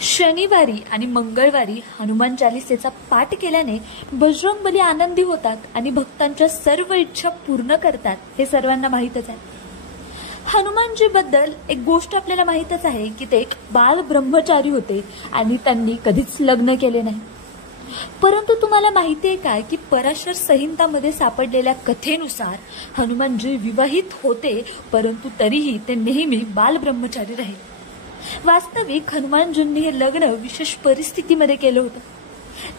शनिवारी आणि मंगळवारी हनुमान चालीसेचा पाठ केल्याने बजरंगबली आनंदी होतात आणि भक्तांच्या सर्व इच्छा पूर्ण करतात हे सर्वांना माहीतच आहे। हनुमानजी बद्दल एक गोष्ट आपल्याला माहीतच आहे की ते एक बाल ब्रह्मचारी होते आणि त्यांनी कधीच लग्न केले नाही। परंतु तुम्हाला माहिती आहे का की पराशर संहितामध्ये सापडलेल्या कथेनुसार हनुमानजी विवाहित होते, परंतु तरीही ते नेहमी बाल ब्रह्मचारी राहिले। वास्तविक हनुमानजींनी हे लग्न विशेष परिस्थितीमध्ये केलं होतं।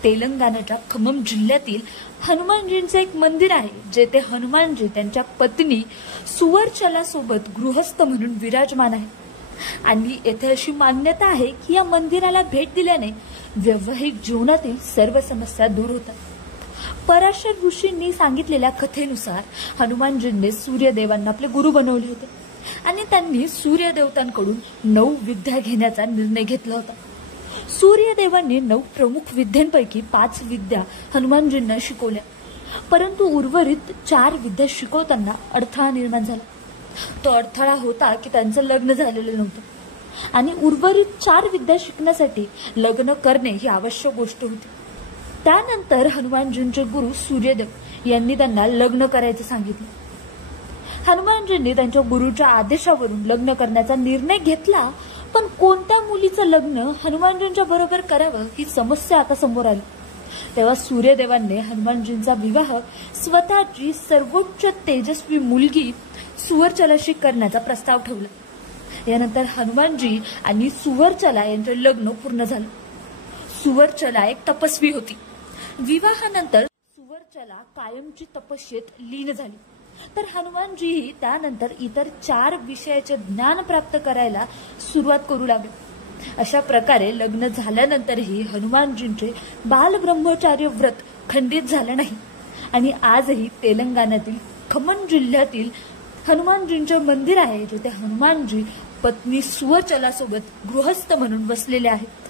तेलंगणाच्या खम्मम जिल्ह्यातील हनुमानजींचे एक मंदिर आहे, जेथे हनुमानजी त्यांच्या पत्नी सुवर्चला सोबत गृहस्थ म्हणून विराजमान आहे आणि येथे अशी मान्यता आहे की या मंदिराला भेट दिल्याने वैवाहिक जीवनातील सर्व समस्या दूर होतात। पराशर ऋषींनी सांगितलेल्या कथेनुसार हनुमानजींनी सूर्यदेवांना आपले गुरु बनवले होते आणि त्यांनी सूर्यदेवतांकडून 9 विद्या घेण्याचा निर्णय घेतला होता। सूर्यदेवांनी 9 प्रमुख विद्यांपैकी 5 विद्या हनुमानजींना शिकवल्या, परंतु उर्वरित 4 विद्या शिकवताना अडथळा निर्माण झाला। तो अडथळा होता की त्यांचं लग्न झालेलं नव्हतं आणि उर्वरित 4 विद्या शिकण्यासाठी लग्न करणे ही आवश्यक गोष्ट होती। त्यानंतर हनुमानजींचे गुरु सूर्यदेव यांनी त्यांना लग्न करायचं सांगितलं। हनुमानजींनी त्यांच्या गुरुच्या आदेशावरून लग्न करण्याचा निर्णय घेतला, पण कोणत्या मुलीचं लग्न हनुमानजींच्या बरोबर करावं ही समस्या आता समोर आली। तेव्हा सूर्यदेवांनी हनुमानजींचा विवाह स्वतःची सर्वोच्च तेजस्वी मुलगी सुवर्चलाशी करण्याचा प्रस्ताव ठेवला। यानंतर हनुमानजी आणि सुवर्चला यांचे लग्न पूर्ण झालं। सुवर्चला एक तपस्वी होती। विवाहानंतर सुवर्चला कायमची तपस्येत लीन झाली, तर हनुमानजीही त्यानंतर इतर 4 विषयाचे ज्ञान प्राप्त करायला सुरुवात करू लागले। अशा प्रकारे लग्न झाल्यानंतरही हनुमानजींचे बालब्रह्मचार्य व्रत खंडित झाले नाही आणि आजही तेलंगणातील खम्मम जिल्ह्यातील हनुमानजींचे मंदिर आहे, जिथे हनुमानजी पत्नी सुवर्चला सोबत गृहस्थ म्हणून वसलेले आहेत।